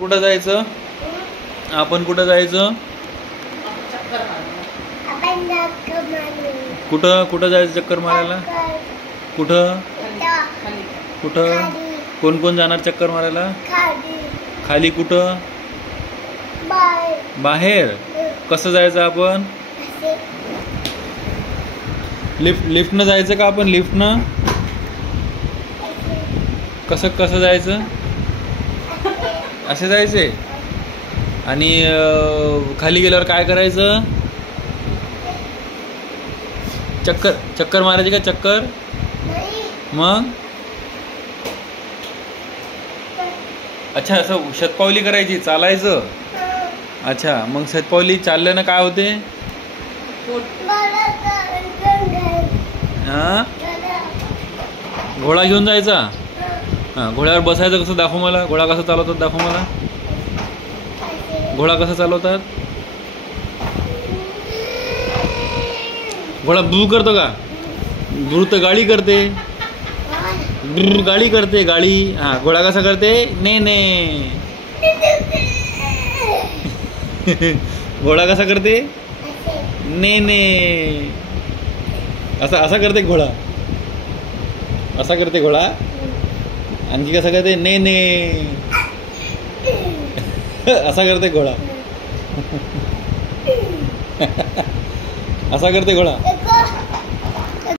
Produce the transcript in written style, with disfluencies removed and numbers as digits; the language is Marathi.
कुठं जायचं? आपण कुठं जायचं? कुठं कुठं जायचं चक्कर मारायला? कुठं कुठं? कोण कोण जाणार चक्कर मारायला? खाली कुठं? बाहेर. कसं जायचं आपण? लिफ्टनं जायचं का आपण? लिफ्टनं? कसं कसं जायचं? असे जायचे. आणि खाली गेल्यावर काय करायचं? चक्कर चक्कर मारायची का? चक्कर मग अच्छा असं शतपावली करायची, चालायचं. अच्छा मग शतपावली चालल्यानं काय होते? हा घोडा घेऊन जायचा. हां घोड्यावर बसायचं. कसं दाखव मला? घोडा कसा चालवतात दाखव मला. घोडा कसा चालवतात? घोडा ब्रू करतो का? ब्रू तर गाडी करते. ब्रू गाडी करते गाडी. हां घोडा कसा करते? ने ने. घोडा कसा करते? ने ने. असा असा करते घोडा. असा करते घोडा. आणखी कसा करते? ने ने. असा करते घोडा. असा करते घोडा.